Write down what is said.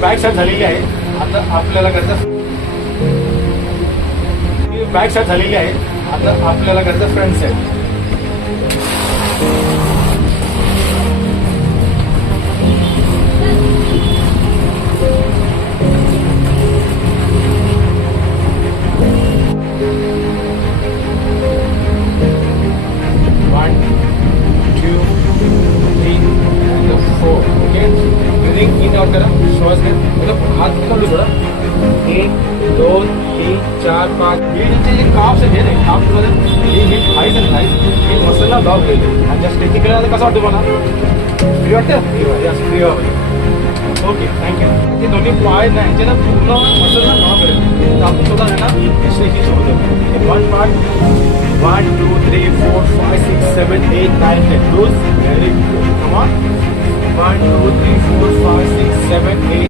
Back side झालेली आहे. आता आपल्याला करायचं बॅक साईड झालेली आहे. आता आपल्याला करायचं फ्रंट साईड. श्वास घ्या. मतलब हात पकडलो थोडा. 1 2 3 4 5. हे जे काप्स आहेत हे काप्स मध्ये हे थाईज आणि थाईज हे मसलला लॉक केले आणि ज्या स्ट्रेचिंग केल्यानंतर कसं वाटतं मला फ्री वाटतं. Free okay thank you. ते दोन्ही पाय नाही यांचे ना पूर्ण मसलला लॉक केले तर आपण स्वतः ना स्ट्रेचिंग सुरू करतो. 1 part 1 2 3 4 5 6 7 8 9 10 loose. Very good. Come on. 1 2 3 4 5 6 7 8